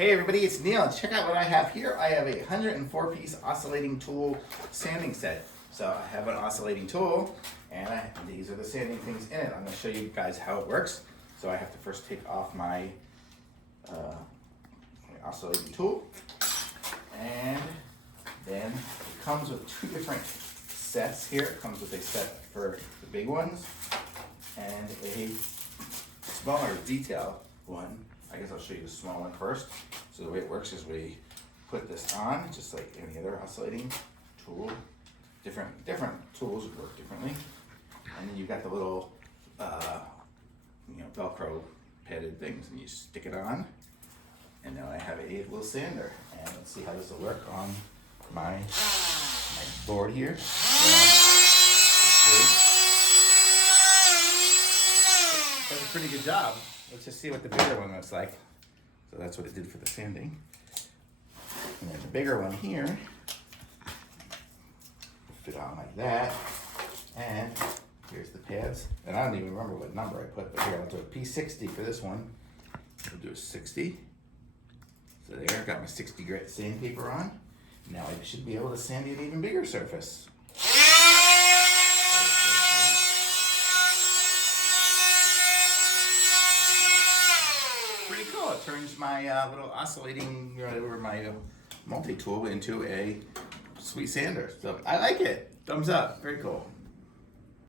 Hey everybody, it's Neil. Check out what I have here. I have a 104-piece oscillating tool sanding set. So I have an oscillating tool, and these are the sanding things in it. I'm going to show you guys how it works. So I have to first take off my oscillating tool, and then it comes with two different sets here. It comes with a set for the big ones and a smaller detail one. I guess I'll show you the small one first. So the way it works is we put this on, just like any other oscillating tool. Different tools work differently. And then you've got the little, Velcro padded things, and you stick it on. And now I have a little sander, and let's see how this will work on my board here. Does a pretty good job. Let's just see what the bigger one looks like. So that's what it did for the sanding. And then the bigger one here will fit on like that. And here's the pads. And I don't even remember what number I put, but here I'll do a P60 for this one. We'll do a 60. So there, I've got my 60 grit sandpaper on. Now I should be able to sand an even bigger surface. Pretty cool. It turns my little oscillating, or my multi-tool into a sweet sander. So I like it. Thumbs up. Very cool.